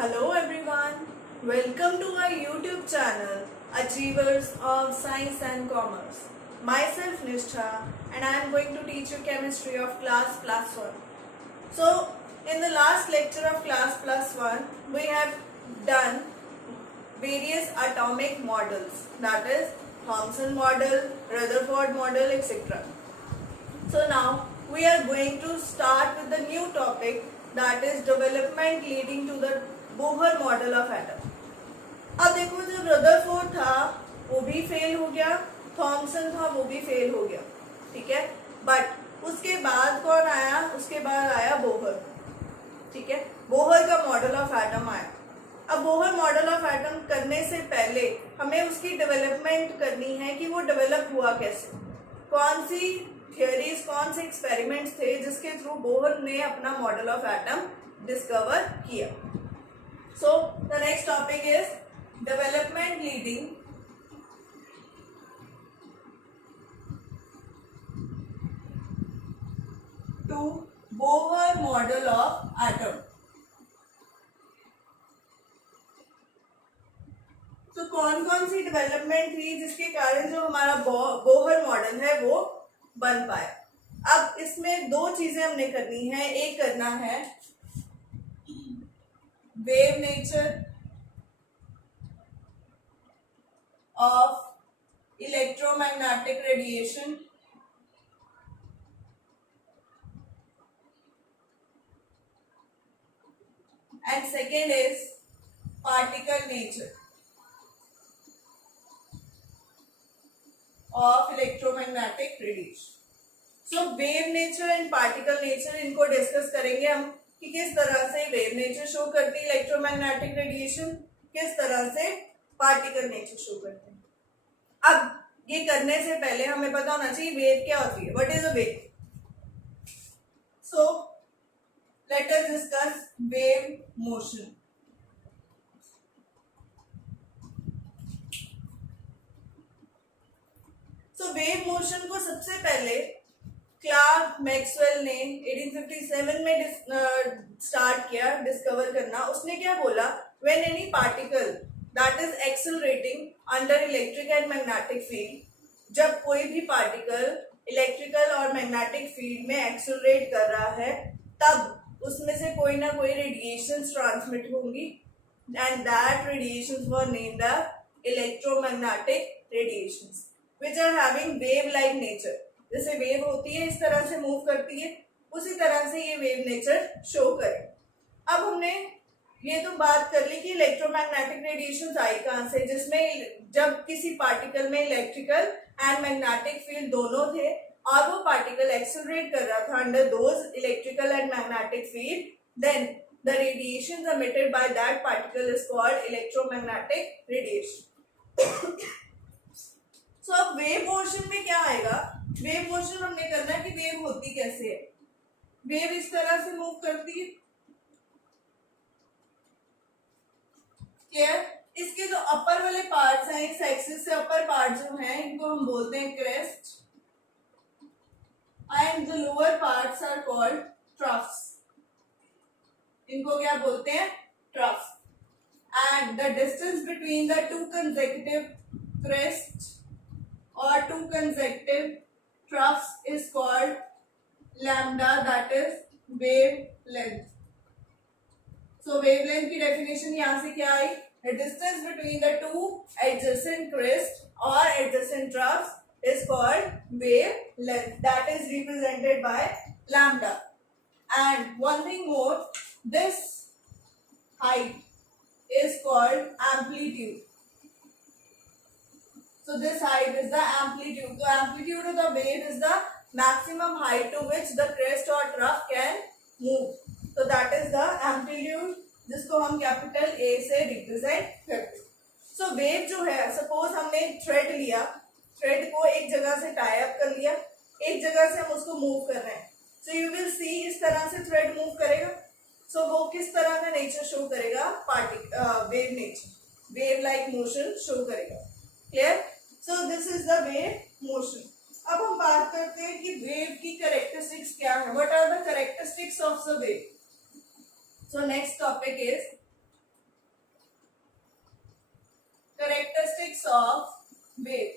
Hello everyone, welcome to our YouTube channel Achievers of Science and Commerce. Myself Nishtha and I am going to teach you chemistry of class plus 1. So in the last lecture of class plus 1 we have done various atomic models, that is Thomson model, Rutherford model, etc. So now we are going to start with the new topic, that is development leading to the Bohr model of atom. अब देखो जो Rutherford था वो भी fail हो गया, Thompson था वो भी फेल हो गया, ठीक है। बट उसके बाद कौन आया? उसके बाद आया बोहर, ठीक है। बोहर का मॉडल ऑफ एटम आया। अब बोहर मॉडल ऑफ एटम करने से पहले हमें उसकी डेवलपमेंट करनी है कि वो डेवलप हुआ कैसे, कौन सी थियोरीज, कौन से एक्सपेरिमेंट्स थे जिसके थ्रू बोहर ने अपना मॉडल ऑफ एटम डिस्कवर किया। So the next topic is development leading to Bohr model of atom. तो कौन कौन सी डेवलपमेंट थी जिसके कारण जो हमारा बोहर मॉडल है वो बन पाया। अब इसमें दो चीजें हमने करनी है, एक करना है wave nature of electromagnetic radiation and second is particle nature of electromagnetic radiation. So wave nature and particle nature इनको डिस्कस करेंगे हम कि किस तरह से वेव नेचर शो करती है इलेक्ट्रोमैग्नेटिक रेडिएशन, किस तरह से पार्टिकल नेचर शो करते हैं। अब ये करने से पहले हमें पता होना चाहिए वेव क्या होती है, what is a wave. So let us discuss wave motion. So wave motion को सबसे पहले क्लार्क मैक्सवेल ने 1857 में स्टार्ट किया डिस्कवर करना। उसने क्या बोला, when any particle that is accelerating under electric and magnetic field, जब कोई भी पार्टिकल इलेक्ट्रिकल और मैग्नेटिक फील्ड में एक्सेलरेट कर रहा है तब उसमें से कोई ना कोई रेडिएशंस ट्रांसमिट होंगी and that radiations were named the electromagnetic radiations which are having wave like nature. जैसे वेव होती है इस तरह से मूव करती है, उसी तरह से ये वेव नेचर शो करे। अब हमने ये तो बात कर ली कि इलेक्ट्रोमैग्नेटिक रेडिएशंस आई कहां से, जिसमें जब किसी पार्टिकल में इलेक्ट्रिकल एंड मैग्नेटिक फील्ड दोनों थे और वो पार्टिकल एक्सेलरेट कर रहा था under those electrical and magnetic field, then the radiations emitted by that particle is called electromagnetic radiation. So अब वेव मोशन में क्या आएगा, वेव मोशन हमने करना है कि वेव होती कैसे है। वेव इस तरह से मूव करती है, क्लियर। इसके जो अपर वाले पार्ट्स हैं, इस एक्सिस से अपर पार्ट जो हैं इनको हम बोलते हैं crest and the lower parts are called troughs. इनको क्या बोलते हैं? Troughs. And the distance between the two consecutive crest or two consecutive troughs is called lambda, that is wavelength. So wavelength की definition यहाँ से क्या आई? The distance between the two adjacent crests or adjacent troughs is called wavelength. That is represented by lambda. And one thing more, this height is called amplitude. So this height is the amplitude. The amplitude of the wave is the maximum height to which the crest or trough can move. So that is the amplitude, जिसको हम capital A से represent करते हैं। So wave जो है, suppose हमने thread लिया, thread को एक जगह से टाई अप कर लिया, एक जगह से हम उसको मूव कर रहे हैं। So you will see इस तरह से थ्रेड मूव करेगा। So वो किस तरह का नेचर शो करेगा? Wave nature, wave like motion show करेगा। Clear? So this is the wave motion. अब हम बात करते हैं कि वेव की कैरेक्टरिस्टिक्स क्या है, what are the characteristics of the wave. So next topic is of wave.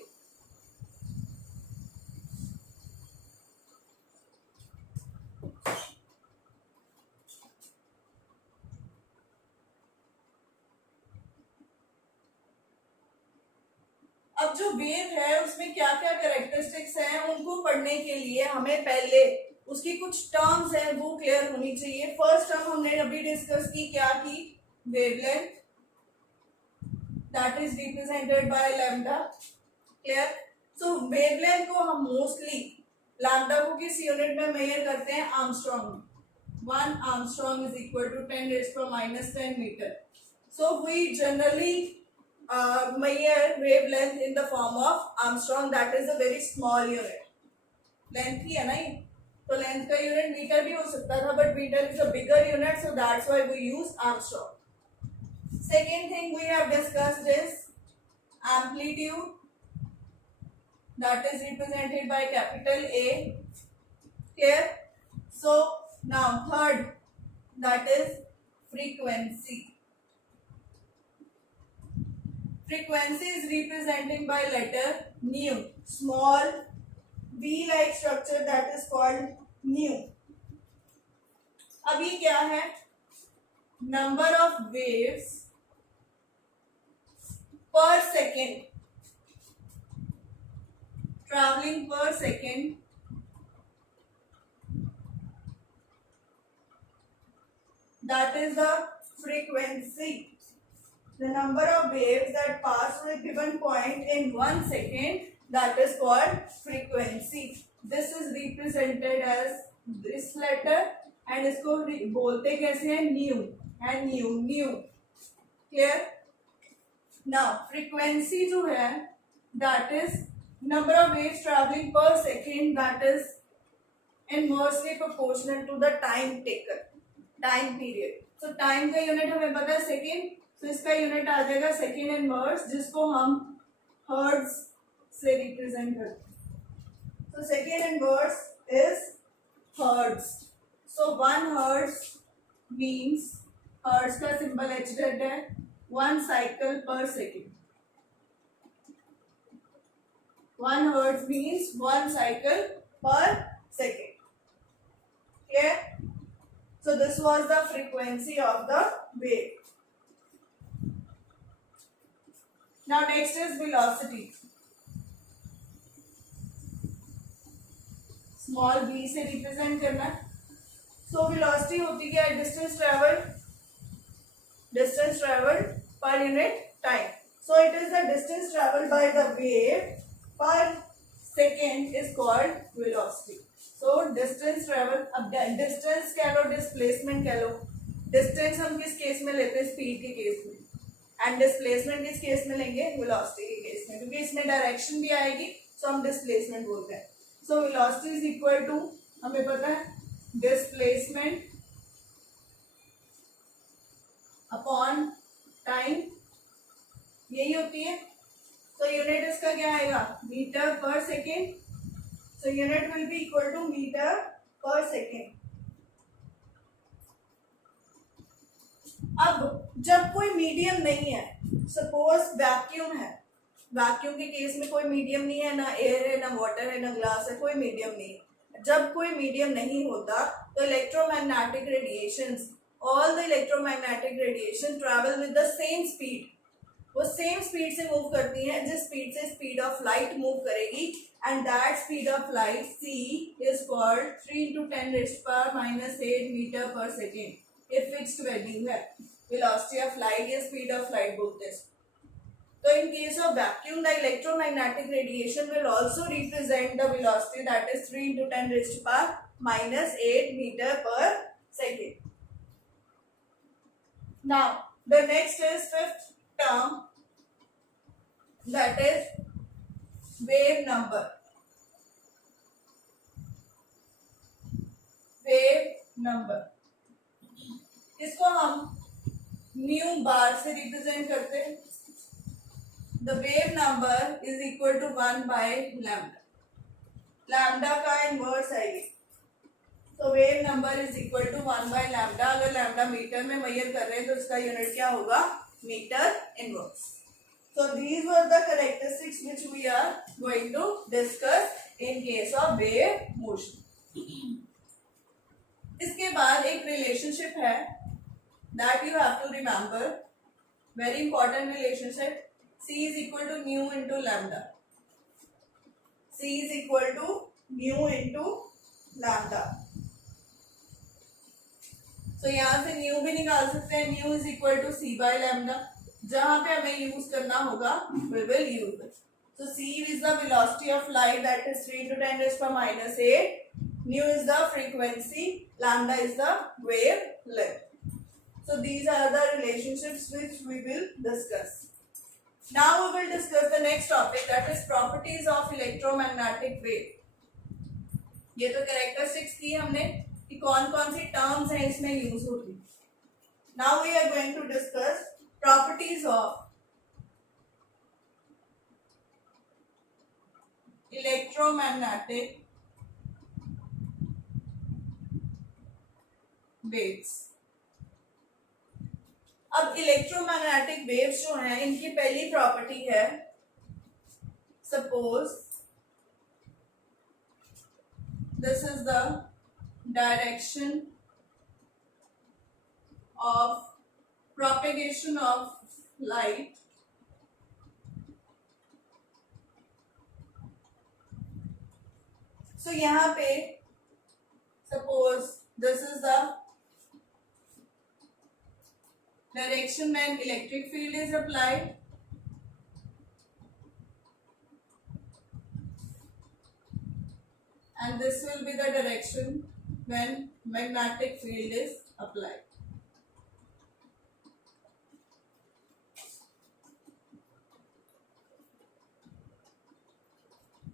अब जो वेव है उसमें क्या क्या कैरेक्टरिस्टिक्स हैं उनको पढ़ने के लिए हमें पहले उसकी कुछ टर्म्स हैं वो क्लियर होनी चाहिए. फर्स्ट टर्म हमने अभी डिस्कस की, क्या की? Wavelength, that is represented by lambda. Clear? So wavelength को हम मोस्टली लैम्डा को किस यूनिट में मेजर करते हैं? आर्मस्ट्रॉन्ग में. 1 angstrom is equal to 10⁻⁻10 metre. So we generally measure wavelength in the form of Armstrong, that is a very small unit. Length ही है ना ये, तो length का unit मीटर भी हो सकता था, but meter is a bigger unit, so that's why we use Armstrong. Second thing we have discussed is amplitude, that is represented by capital A. Clear? So now third, that is frequency. Frequency is representing by letter nu. Small V-like structure that is called nu. अब ये क्या है? Number of waves per second, traveling per second, that is the frequency. The number of waves that pass through a given point in 1 second, that is called frequency. This is represented as this letter and इसको बोलते कैसे हैं? Nu and nu. Clear? Now frequency जो है that is number of waves traveling per second, that is inversely proportional to the time taken, time period. So time का unit हमें पता है सेकेंड, तो इसका यूनिट आ जाएगा सेकेंड इनवर्स, जिसको हम हर्ट्ज से रिप्रेजेंट करते हैं. तो second inverse is hertz. So 1 hertz means, hertz का सिंबल H है, 1 साइकिल पर सेकेंड. 1 हर्ट्ज मींस 1 साइकिल पर second. Clear? So this was the frequency of the wave. Now next is velocity. Small v से represent करना. So velocity होती क्या है? Distance traveled per unit time. So it is the distance traveled by the wave per second is called velocity. So distance travel, अब distance कह लो, displacement कह लो. Distance हम किस केस में लेते हैं? स्पीड के केस में. एंड डिस्प्लेसमेंट किस केस में लेंगे? वेलोसिटी के केस में, क्योंकि इसमें डायरेक्शन भी आएगी, सो हम डिस्प्लेसमेंट बोलते हैं. So velocity is equal to, हमें पता है, डिस्प्लेसमेंट अपॉन टाइम, यही होती है. तो यूनिट इसका क्या आएगा? Metre per second. So unit will be equal to metre per second. अब जब कोई मीडियम नहीं है, सपोज वैक्यूम है, वैक्यूम के केस में कोई मीडियम नहीं है, ना एयर है, ना वाटर है, ना ग्लास है, कोई मीडियम नहीं है. जब कोई मीडियम नहीं होता तो electromagnetic radiations, all the electromagnetic radiation travel with the same speed. वो सेम स्पीड से मूव करती हैं जिस स्पीड से स्पीड ऑफ लाइट मूव करेगी, and that speed of light c is called 3 × 10⁻⁸ metre per second. ये फिक्स्ड वैल्यू है. वेलोसिटी ऑफ लाइट या स्पीड ऑफ लाइट बोलते हैं. तो in case of vacuum, the electromagnetic radiation will also represent the velocity, that is 3 × 10⁻⁸ meter per second. Now the next is fifth term, that is wave number. Wave number इसको हम new बार से represent करते हैं. The wave number is equal to 1/लैम्डा. Lambda का inverse है ये. तो wave number is equal to 1/लैम्डा. अगर लैम्डा मीटर में मेजर कर रहे हैं तो इसका यूनिट क्या होगा? Metre inverse. So these were the characteristics which we are going to discuss in case of wave motion. इसके बाद एक relationship है that you have to remember, very important relationship. C is equal to nu into lambda. C is equal to nu into lambda. तो यहाँ से new भी निकाल सकते हैं, nu is equal to c by lambda. जहां पे हमें यूज करना होगा we will use it. So c is the velocity of light that is 3 into 10 raised to -8. Nu is the frequency, lambda is the wavelength. So these are the relationships which we will discuss. Now we will discuss the next topic, that is properties of electromagnetic wave. ये तो characteristics की हमने कि कौन कौन सी terms हैं इसमें use होती. Now we are going to discuss properties of electromagnetic waves. अब इलेक्ट्रोमैग्नेटिक वेव्स जो हैं इनकी पहली प्रॉपर्टी है, suppose this is the direction of propagation of light so यहाँ पे suppose this is the direction when electric field is applied, and this will be the direction when magnetic field is applied.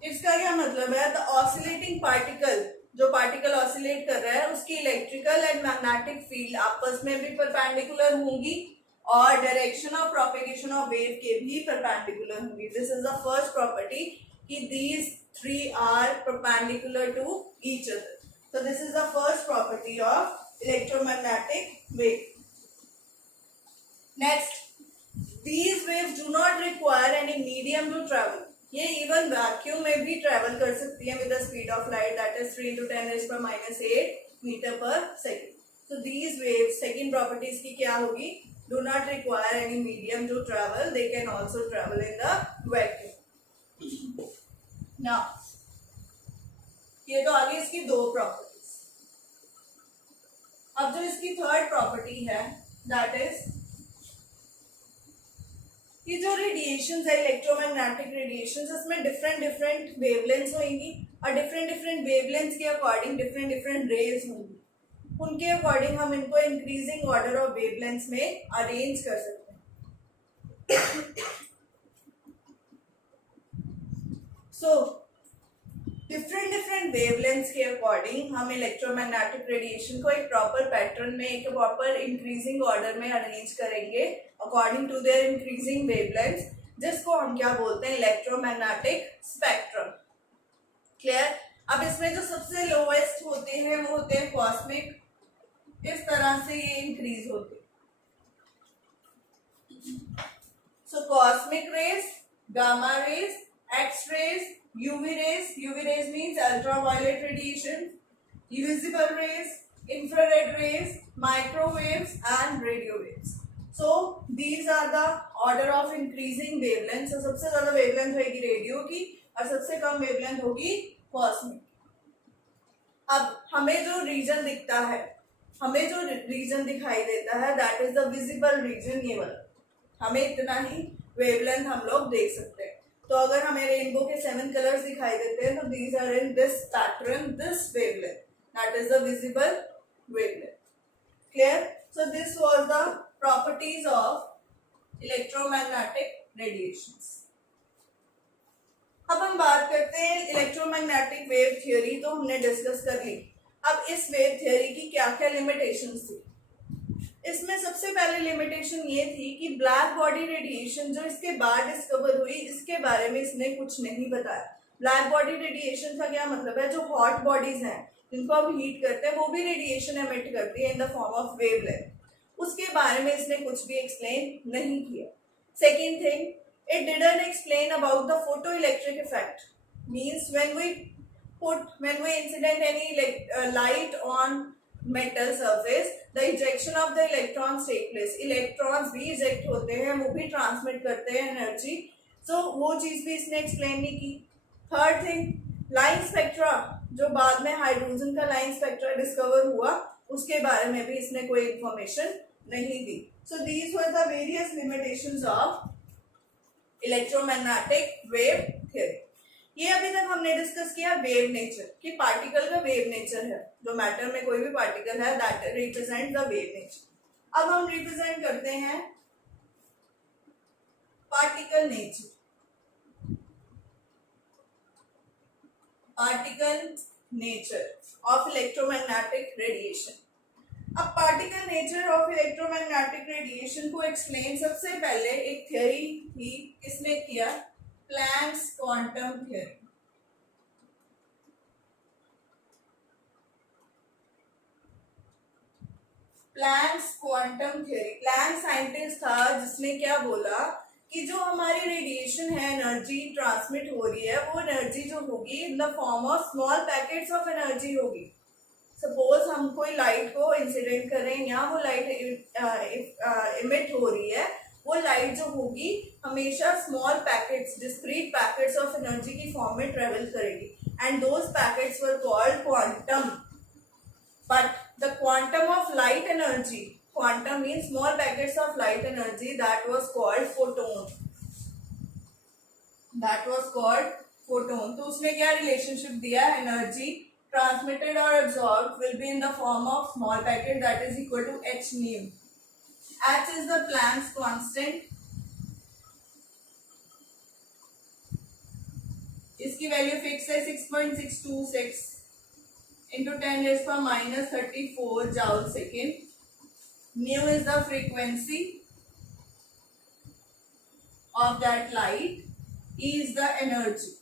इसका क्या मतलब है? The oscillating particle, जो particle oscillate कर रहा है उसकी इलेक्ट्रिकल एंड मैग्नेटिक फील्ड आपस में भी परपेंडिकुलर होंगी और direction of propagation of wave के भी परपेंडिकुलर होंगी. This is the first property कि these three are perpendicular to each other. So this is the first property of electromagnetic wave. Next, these waves do not require any medium to travel. ये even vacuum में भी travel कर सकती है with the speed of light, that is 3 into 10 raised to -8 meter per second. So these waves, second properties की क्या होगी? Do not require any medium to travel. They can also travel in the vacuum. Now, ये तो आगे इसकी दो properties. अब जो इसकी थर्ड प्रॉपर्टी है दैट इज कि जो रेडिएशंस है इलेक्ट्रोमैग्नेटिक रेडिएशंस, इसमें डिफरेंट डिफरेंट वेवलेंथ्स होंगी और डिफरेंट डिफरेंट वेवलेंथ्स के अकॉर्डिंग डिफरेंट डिफरेंट रेज होंगी. उनके अकॉर्डिंग हम इनको इंक्रीजिंग ऑर्डर ऑफ वेवलेंथ्स में अरेंज कर सकते हैं. सो डिफरेंट डिफरेंट वेवलेंथ्स के अकॉर्डिंग हम इलेक्ट्रोमैग्नेटिक रेडिएशन को एक प्रॉपर पैटर्न में, एक प्रॉपर इंक्रीजिंग ऑर्डर में अरेंज करेंगे according to their increasing wavelengths, जिसको हम क्या बोलते हैं? Electromagnetic spectrum. क्लियर? अब इसमें जो सबसे लोएस्ट होते हैं वो होते हैं कॉस्मिक. इस तरह से ये इंक्रीज होते हैं. So cosmic rays, gamma rays, X rays, UV rays means ultraviolet radiation, visible rays, infrared rays, microwaves and radio waves. So these are the order of increasing wavelength. So सबसे ज्यादा wavelength होगी radio की और सबसे कम wavelength होगी cosmic. अब हमें जो रीजन दिखता है, हमें जो रीजन दिखाई देता है that is the visible region. ये वाला हमें इतना ही वेवलेंथ हम लोग देख सकते हैं. तो अगर हमें रेनबो के 7 कलर्स दिखाई देते हैं तो these are in this pattern, this wavelength, that is the visible wavelength. Clear? So this was the properties of electromagnetic radiations. अब हम बात करते हैं इलेक्ट्रोमैग्नेटिक वेव थ्योरी. तो हमने डिस्कस कर ली. अब इस वेव थ्योरी की क्या क्या लिमिटेशंस थी? इसमें सबसे पहले लिमिटेशन ये थी कि ब्लैक बॉडी रेडिएशन जो इसके बाद डिस्कवर हुई, इसके बारे में इसने कुछ नहीं बताया. ब्लैक बॉडी रेडिएशन का क्या मतलब है? जो हॉट बॉडीज हैं जिनको हम हीट करते हैं वो भी रेडिएशन एमिट करती है in the form of wavelength. उसके बारे में इसने कुछ भी एक्सप्लेन नहीं किया. Second thing, It didn't explain about the photoelectric effect. Means when we incident any light on metal surface, the ejection of the electrons take place. Electrons भी eject होते हैं, वो भी transmit करते हैं energy. So वो चीज भी इसने explain नहीं की. Third thing, line spectra, जो बाद में हाइड्रोजन का line spectra discover हुआ, उसके बारे में भी इसने कोई information नहीं दी. So these were the various limitations of electromagnetic wave theory. ये अभी तक हमने डिस्कस किया वेव नेचर, कि पार्टिकल का वेव नेचर है, जो मैटर में कोई भी पार्टिकल है that represent the wave nature. अब हम रिप्रेजेंट करते हैं particle nature. Particle nature of electromagnetic radiation. अब particle nature of electromagnetic radiation को एक्सप्लेन सबसे पहले एक थ्योरी थी, किसने किया? Planck's quantum theory. Planck's quantum theory. Planck scientist था जिसने क्या बोला कि जो हमारी रेडिएशन है, एनर्जी ट्रांसमिट हो रही है, वो एनर्जी जो होगी in the form of small packets of energy होगी. सपोज हम कोई लाइट को इंसिडेंट कर रहे हैं या वो लाइट इमिट हो रही है, वो लाइट जो होगी हमेशा small packets, discrete packets of energy की फॉर्म में ट्रेवल करेगी, and those packets were called quantum. But the quantum of light energy, quantum means small packets of light energy, that was called photon. That was called photon. तो उसने क्या relationship दिया? Energy transmitted or absorbed will be in the form of small packet, that is equal to h nu. H is the Planck's constant. इसकी value fix है 6.626 into 10 raised to minus 34 joule second. Nu is the frequency of that light. E is the energy.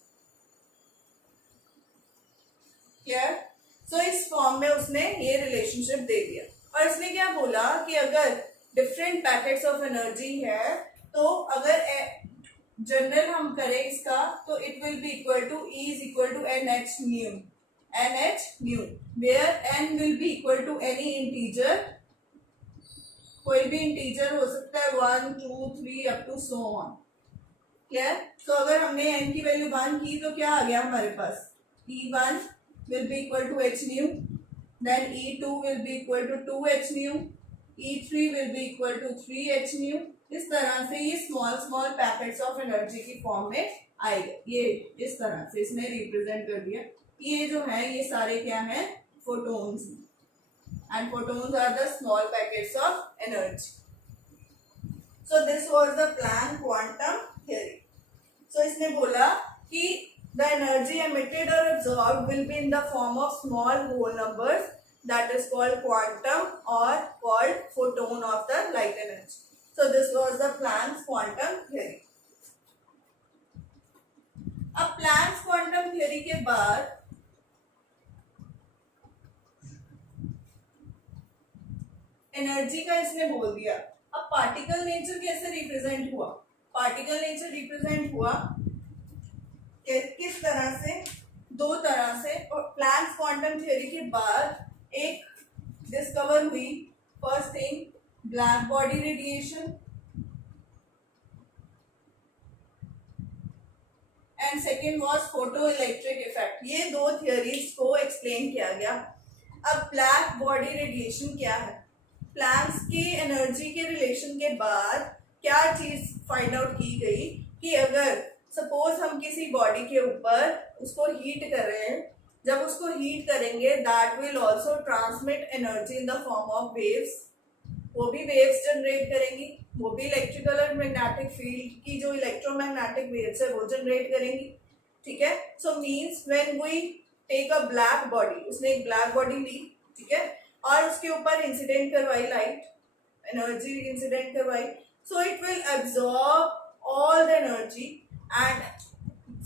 So इस form में उसने ये relationship दे दिया. और इसने क्या बोला कि अगर डिफरेंट पैकेट्स ऑफ एनर्जी है, तो अगर जनरल हम करें इसका, तो it will be equal to E is equal to NH nu. NH nu, where N will be equal to any integer. कोई भी इंटीजर हो सकता है, 1 2 3 up to so on. Clear? तो अगर हमने N की वैल्यू 1 की तो क्या आ गया हमारे पास? E1 will be equal to h nu, then E2 will be equal to 2h nu, E3 will be equal to 3h nu. इस तरह से ये स्मॉल पैकेट्स ऑफ एनर्जी की फॉर्म में आएगा. ये इस तरह से इसने रिप्रेजेंट कर दिया. ये जो है ये सारे क्या हैं? Photons. And photons are the small packets of energy. So this was the Planck quantum theory. So इसने बोला कि the energy emitted or absorbed will be in the form of small whole numbers, that is called quantum or called photon of the light energy. So this was the Planck's quantum theory. अब Planck's quantum theory के बाद energy का इसने बोल दिया. अब particle nature कैसे represent हुआ? पार्टिकल नेचर रिप्रेजेंट हुआ किस तरह से? दो तरह से. और प्लैंक्स क्वांटम थ्योरी के बाद एक डिस्कवर हुई, first thing black body radiation, and second was photo electric effect. ये दो थियोरीज को एक्सप्लेन किया गया. अब ब्लैक बॉडी रेडिएशन क्या है? प्लैंक्स की एनर्जी के रिलेशन के बाद क्या चीज फाइंड आउट की गई कि अगर सपोज हम किसी बॉडी के ऊपर उसको हीट कर रहे हैं, जब उसको हीट करेंगे that will also transmit energy in the form of waves. वो भी वेव्स जनरेट करेंगी, वो भी इलेक्ट्रिकल और मैग्नेटिक फील्ड की जो इलेक्ट्रोमैग्नेटिक वेव्स है वो जनरेट करेंगी. ठीक है? So means when we take a black body, उसने एक ब्लैक बॉडी ली, ठीक है, और उसके ऊपर इंसिडेंट करवाई लाइट, एनर्जी इंसिडेंट करवाई. So it will absorb all the energy and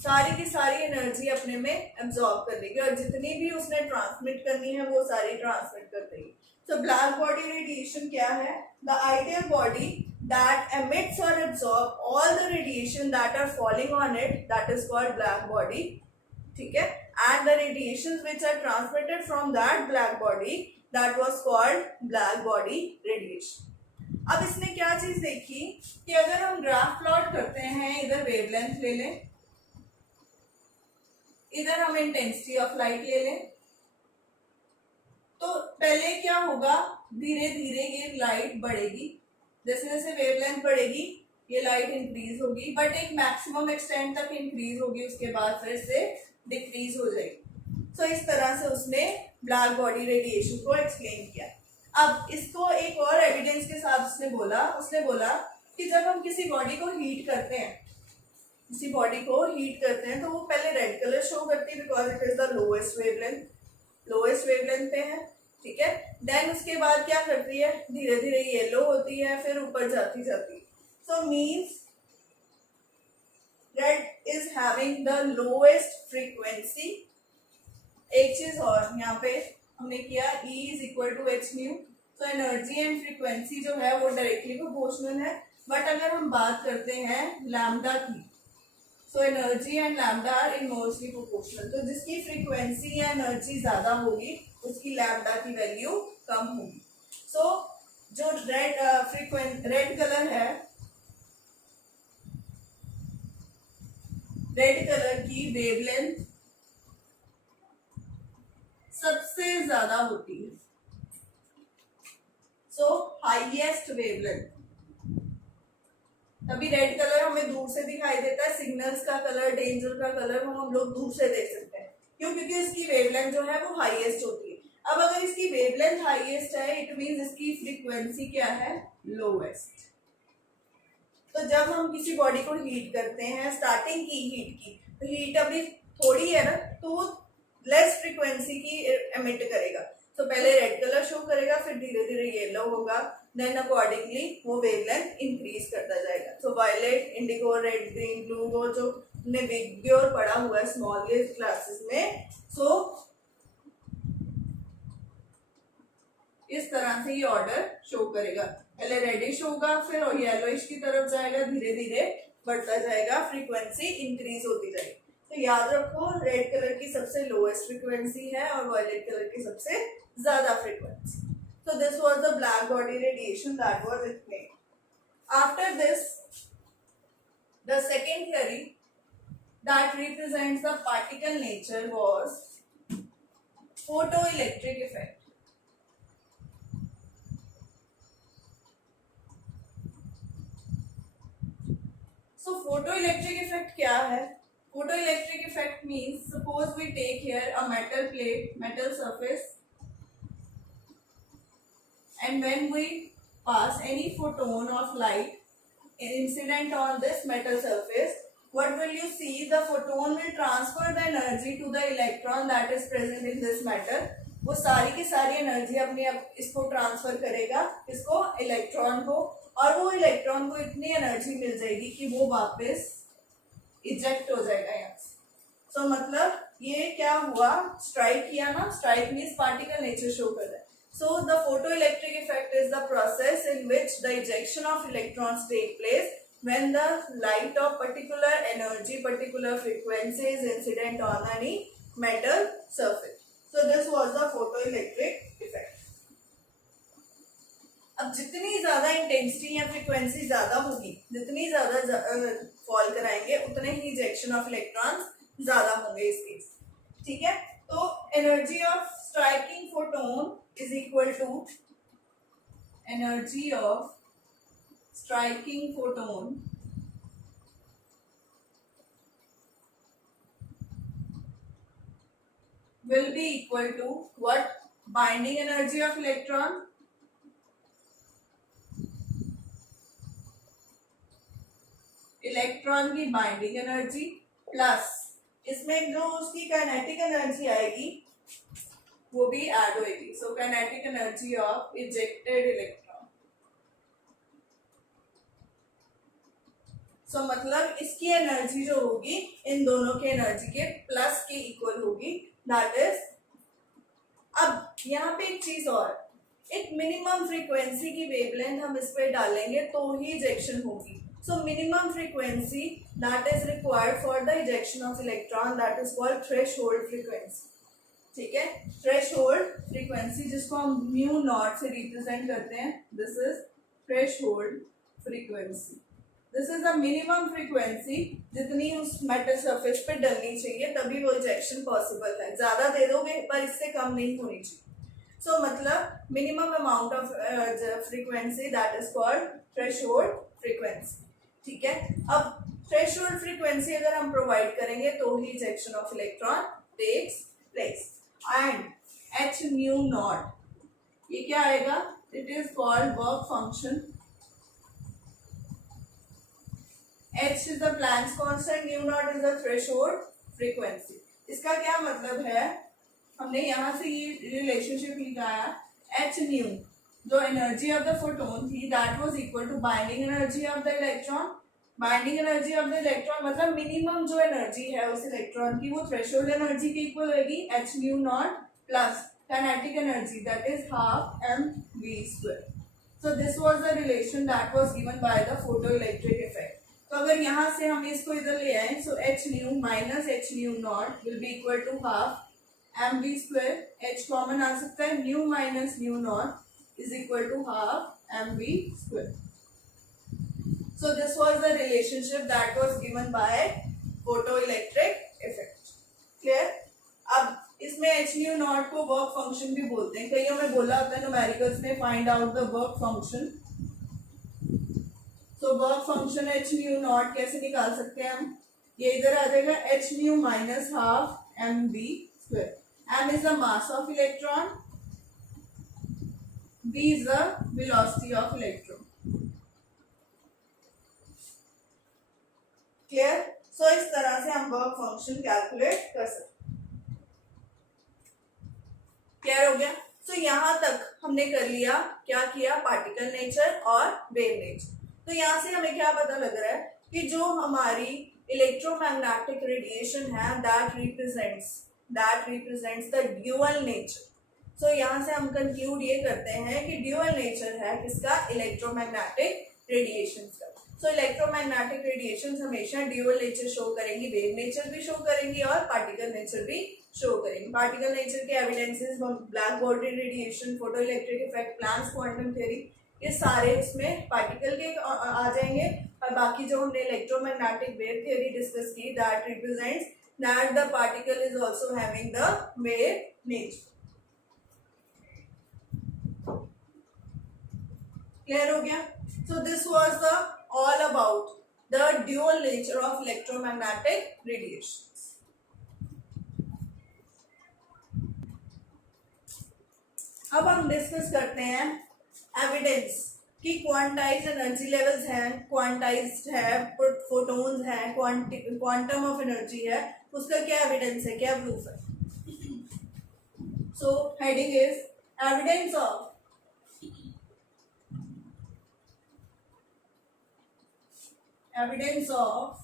सारी की सारी एनर्जी अपने में एब्जॉर्ब कर लेगी, और जितनी भी उसने ट्रांसमिट करनी है वो सारी ट्रांसमिट कर देगी. सो ब्लैक बॉडी रेडिएशन क्या है? The ideal body that emits or absorb all the radiation that are falling on it, that is called black body. ठीक है, and the radiations which are transmitted from that black body, that was called black body radiation. अब इसने क्या चीज देखी कि अगर हम ग्राफ प्लॉट करते हैं, इधर वेवलेंथ ले लें, इधर हम इंटेंसिटी ऑफ लाइट ले लें, तो पहले क्या होगा, धीरे धीरे ये लाइट बढ़ेगी, जैसे जैसे वेवलेंथ बढ़ेगी ये लाइट इंक्रीज होगी, बट एक मैक्सिमम एक्सटेंट तक इंक्रीज होगी, उसके बाद फिर से डिक्रीज हो जाएगी। सो इस तरह से उसने ब्लैक बॉडी रेडिएशन को एक्सप्लेन किया। अब इसको एक और एविडेंस के साथ उसने बोला कि जब हम किसी बॉडी को हीट करते हैं, तो वो पहले रेड कलर शो करती है because it is the lowest wavelength पे है, ठीक है। देन उसके बाद क्या करती है, धीरे धीरे येलो होती है, फिर ऊपर जाती so means red is having the lowest frequency. एक चीज और यहाँ पे हमने किया, E is equal to H nu, तो एनर्जी एंड फ्रीक्वेंसी जो है वो डायरेक्टली प्रोपोर्शनल है, बट अगर हम बात करते हैं लैम्डा की, so energy and lambda are inversely proportional, तो जिसकी फ्रीक्वेंसी या एनर्जी ज्यादा होगी उसकी लैम्डा की वैल्यू कम होगी। सो जो रेड कलर है, रेड कलर की वेवलेंथ सबसे ज्यादा होती है, सो हाईएस्ट वेवलेंथ। तभी रेड कलर हमें दूर से दिखाई देता है, सिग्नल्स का कलर, डेंजर का कलर वो हम लोग दूर से देख सकते हैं, क्यों, क्योंकि इसकी वेवलेंथ जो है वो हाईएस्ट होती है। अब अगर इसकी वेवलेंथ हाईएस्ट है, इट मींस इसकी फ्रीक्वेंसी क्या है, लोएस्ट। तो जब हम किसी बॉडी को हीट करते हैं, स्टार्टिंग की हीट की, तो हीट अभी थोड़ी है ना, तो वो लेस फ्रीक्वेंसी की एमिट करेगा, तो पहले रेड कलर शो करेगा, फिर धीरे धीरे येलो होगा, देन अकॉर्डिंगली वो वेवलेंथ इंक्रीज करता जाएगा। So violet, indigo, red, green, blue, वो जो हमने विग्योर पढ़ा हुआ है स्मॉल क्लासेस में, सो इस तरह से ये ऑर्डर शो करेगा, पहले रेडिश होगा, फिर येलोइश की तरफ जाएगा, धीरे धीरे बढ़ता जाएगा, फ्रीक्वेंसी इंक्रीज होती जाएगी। तो याद रखो, रेड कलर की सबसे लोएस्ट फ्रीक्वेंसी है और वायलेट कलर की सबसे ज्यादा frequency. So this was the black body radiation that was explained. After this, the second theory that represents the particle nature was photoelectric effect. So photoelectric effect क्या है? Photoelectric effect means, suppose we take here a metal plate, metal surface, and when we pass any photon of light incident on this metal surface, what will you see? The photon will transfer the energy to the electron that is present in this metal. वो सारी की सारी energy अपनी इसको transfer करेगा, इसको electron को, और वो इलेक्ट्रॉन को इतनी एनर्जी मिल जाएगी कि वो वापस इजेक्ट हो जाएगा यहाँ से। सो मतलब ये क्या हुआ, स्ट्राइक किया ना, strike means particle nature show कर रहा है। So the photoelectric effect is the process in which the ejection of electrons take place when the light of particular energy, particular frequency is incident on any metal surface. So this was the photoelectric effect. अब जितनी ज्यादा intensity या frequency ज्यादा होगी, जितनी ज्यादा fall कराएंगे, उतने ही इजेक्शन ऑफ इलेक्ट्रॉन्स ज्यादा होंगे इस केस, ठीक है। तो energy of striking photon is equal to energy of striking photon will be equal to what? Binding energy of electron की बाइंडिंग एनर्जी प्लस इसमें जो उसकी काइनेटिक एनर्जी आएगी वो भी ऐड होगी। So kinetic energy of ejected electron. So मतलब इसकी एनर्जी जो होगी इन दोनों के एनर्जी के प्लस के इक्वल होगी, दैट इज। अब यहाँ पे एक चीज और, एक मिनिमम फ्रीक्वेंसी की वेवलेंथ हम इस पे डालेंगे तो ही इजेक्शन होगी. So minimum frequency that is required for the ejection of electron that is called threshold frequency. ठीक है, थ्रेशोल्ड फ्रीक्वेंसी जिसको हम म्यू नॉट से रिप्रेजेंट करते हैं. This is threshold frequency. This is the minimum frequency जितनी उस मेटल सरफेस पे डलनी चाहिए तभी वो इजेक्शन पॉसिबल है. ज्यादा दे दोगे पर इससे कम नहीं होनी चाहिए. सो मतलब minimum amount of frequency that is called threshold frequency. ठीक है, अब थ्रेशोल्ड फ्रीक्वेंसी अगर हम प्रोवाइड करेंगे तो ही ejection of electron takes place. And H mu naught ये क्या आएगा? It is called work function. H is the Planck's constant, mu naught is the threshold frequency. इसका क्या मतलब है? हमने यहाँ से ये रिलेशनशिप निकाला. H न्यू जो एनर्जी ऑफ द फोटोन थी that was equal to binding energy of the electron. Binding energy of the electron मतलब मिनिमम जो एनर्जी है उस इलेक्ट्रॉन की वो थ्रेशोल्ड एनर्जी के इक्वल होगी. H nu naught plus kinetic energy that is half mv². So this was the relation that was given by the photoelectric effect. तो अगर यहाँ से हम इसको इधर ले आए so H nu minus H nu naught will be equal to half mv². H common आ सकता है. Nu minus nu naught is equal to half mv². So this was the relationship that was given by photoelectric effect. Clear? अब इसमें H nu naught को work function भी बोलते हैं. कईयों में बोला होता है न्यूमेरिकल्स में find out the work function. तो work function H nu naught कैसे निकाल सकते हैं हम? ये इधर आ जाएगा H nu minus half mv². m is the mass of electron, v is the velocity of electron. Clear? So इस तरह से हम वर्क फंक्शन कैलकुलेट कर सकते हैं. क्लियर हो गया? सो यहाँ तक हमने कर लिया. क्या किया? पार्टिकल नेचर और वेव नेचर. तो यहाँ से हमें क्या पता लग रहा है कि जो हमारी इलेक्ट्रोमैग्नेटिक रेडिएशन है that represents the dual nature. So यहाँ से हम कंक्लूड ये करते हैं कि ड्यूअल नेचर है किसका? इलेक्ट्रोमैग्नेटिक रेडिएशन का. सो इलेक्ट्रोमैग्नेटिक रेडिएशन हमेशा ड्यूअल नेचर शो करेंगी, वेव नेचर भी शो करेंगी और पार्टिकल नेचर भी शो करेंगे. पार्टिकल नेचर के evidences black body radiation, photoelectric effect, Planck's quantum theory, ये सारे इसमें पार्टिकल के आ जाएंगे. और बाकी जो हमने इलेक्ट्रोमैग्नेटिक वेव थ्योरी डिस्कस की that represents that the particle is also having the wave nature. Clear हो गया? सो this was the all about the dual nature of electromagnetic radiations. अब हम डिस्कस करते हैं एविडेंस कि क्वांटाइज्ड एनर्जी लेवल्स हैं, quantized है, फोटोन्स हैं, क्वांटम ऑफ एनर्जी है, उसका क्या एविडेंस है, क्या प्रूफ है. So heading is evidence of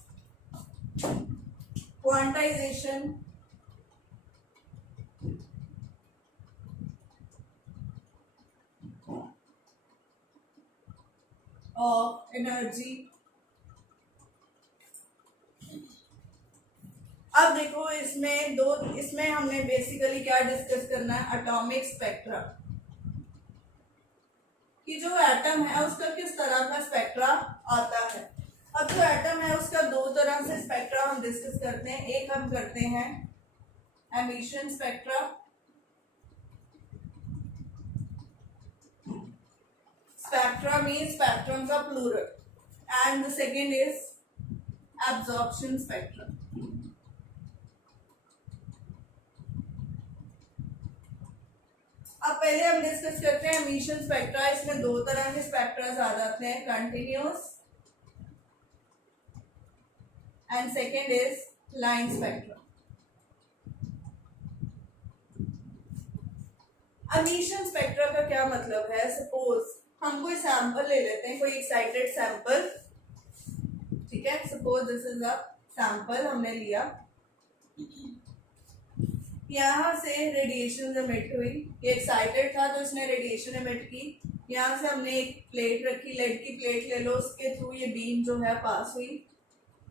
quantization of energy. अब देखो इसमें हमने बेसिकली क्या डिस्कस करना है? एटॉमिक स्पेक्ट्रा कि जो एटम है उसका किस तरह का स्पेक्ट्रा आता है. अब जो एटम है उसका दो तरह से स्पेक्ट्रा हम डिस्कस करते हैं. एक हम करते हैं emission spectra. Spectra means spectrum का plural, and the second is absorption spectrum. अब पहले हम डिस्कस करते हैं एमिशन स्पेक्ट्रा. इसमें दो तरह के स्पेक्ट्रा आ जाते हैं, continuous and second is line spectra. Emission spectra का क्या मतलब है? सपोज हम कोई सैंपल ले लेते हैं, कोई एक्साइटेड सैंपल. ठीक है, suppose this is a sample हमने लिया. यहाँ से रेडिएशन एमिट हुई, ये एक्साइटेड था तो इसने रेडिएशन एमिट की। यहाँ से हमने एक प्लेट रखी, लेड की प्लेट ले लो, उसके थ्रू ये बीम जो है पास हुई,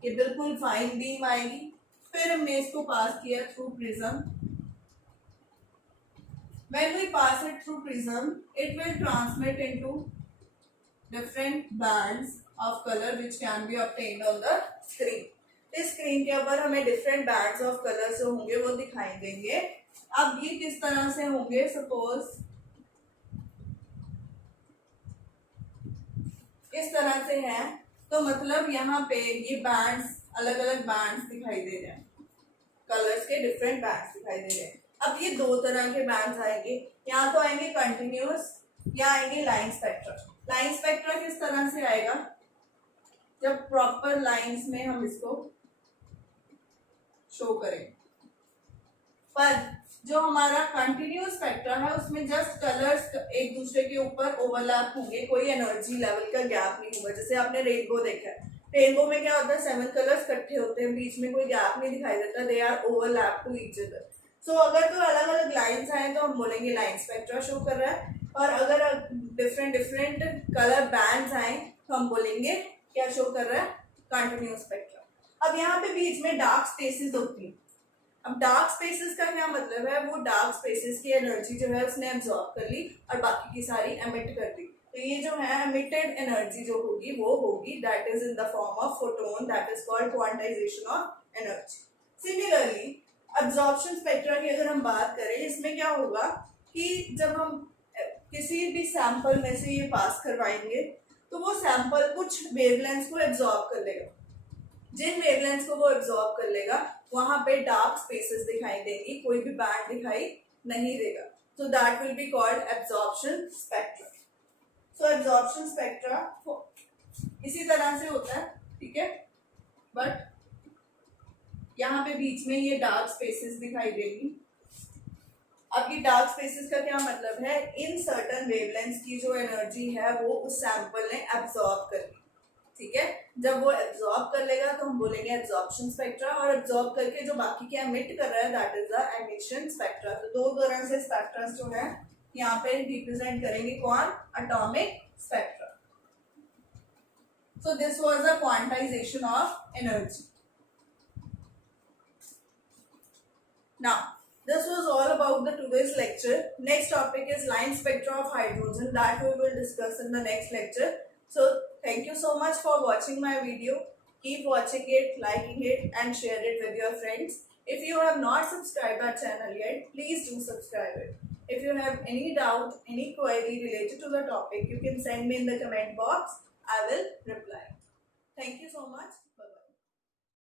ये बिल्कुल फाइन बीम आएगी। फिर हमने इसको पास किया through prism. When we pass it through prism, it will transmit into different bands of color which can be obtained on the screen. इस स्क्रीन के ऊपर हमें डिफरेंट बैंड्स ऑफ कलर जो होंगे वो दिखाई देंगे। अब ये किस तरह से होंगे, सपोज इस तरह से है, तो मतलब यहाँ पे ये बैंड्स, अलग अलग बैंड्स दिखाई दे रहे हैं, कलर्स के डिफरेंट बैंड्स दिखाई दे रहे हैं। अब ये दो तरह के बैंड्स आएंगे, यहाँ तो आएंगे कंटिन्यूअस या आएंगे लाइन स्पेक्ट्रा। लाइन स्पेक्ट्रा किस तरह से आएगा, जब प्रॉपर लाइंस में हम इसको शो करें। पर जो हमारा कंटिन्यूअस स्पेक्ट्रा है उसमें जस्ट कलर्स एक दूसरे के ऊपर ओवरलैप होंगे, कोई एनर्जी लेवल का गैप नहीं होगा। जैसे आपने रेनबो देखा है, रेनबो में क्या होता है, 7 कलर्स इकट्ठे होते हैं, बीच में कोई गैप नहीं दिखाई देता, they are overlap to each other. So अगर तो अलग अलग लाइंस आए तो हम बोलेंगे लाइन स्पेक्ट्रा शो कर रहा है, और अगर डिफरेंट डिफरेंट कलर बैंड्स आए तो हम बोलेंगे क्या शो कर रहा है, कंटिन्यूअस स्पेक्ट्रा। अब यहाँ पे बीच में डार्क स्पेसेस होती है। अब डार्क स्पेसेस का क्या मतलब है, वो डार्क स्पेसेस की एनर्जी जो है उसने एब्जॉर्ब कर ली और बाकी की सारी एमिट कर दी। तो ये जो है एमिटेड एनर्जी जो होगी वो होगी that is in the form of photon, that is called quantization of energy. Similarly absorption spectra की अगर हम बात करें, इसमें क्या होगा कि जब हम किसी भी सैंपल में से ये पास करवाएंगे तो वो सैंपल कुछ वेवलेंथ को एब्जॉर्ब कर लेगा। जिन वेवलेंथ को वो एब्जॉर्ब कर लेगा वहां पे डार्क स्पेसेस दिखाई देंगी, कोई भी बैंड दिखाई नहीं देगा। So that will be called absorption spectra. So absorption spectra इसी तरह से होता है, ठीक है। बट यहाँ पे बीच में ये डार्क स्पेसेस दिखाई देगी। अब ये डार्क स्पेसेस का क्या मतलब है, इन सर्टन वेवलेंथ्स की जो एनर्जी है वो उस सैंपल ने एब्जॉर्ब कर ली, ठीक है। जब वो एब्जॉर्ब कर लेगा तो हम बोलेंगे एब्जॉर्प्शन स्पेक्ट्रा, और एब्जॉर्ब करके जो बाकी के एमिट कर रहा है that is the emission spectra. तो दो तरह से स्पेक्ट्रा जो है यहाँ पे रिप्रेजेंट करेंगे, कौन, atomic spectra. So this was the quantization of energy. Now, this was all about the today's lecture. Next topic is line spectra of hydrogen, that we will discuss in the next lecture. So, thank you so much for watching my video. Keep watching it, liking it and share it with your friends. If you have not subscribed our channel yet, please do subscribe it. If you have any doubt, any query related to the topic, you can send me in the comment box. I will reply. Thank you so much. Bye-bye.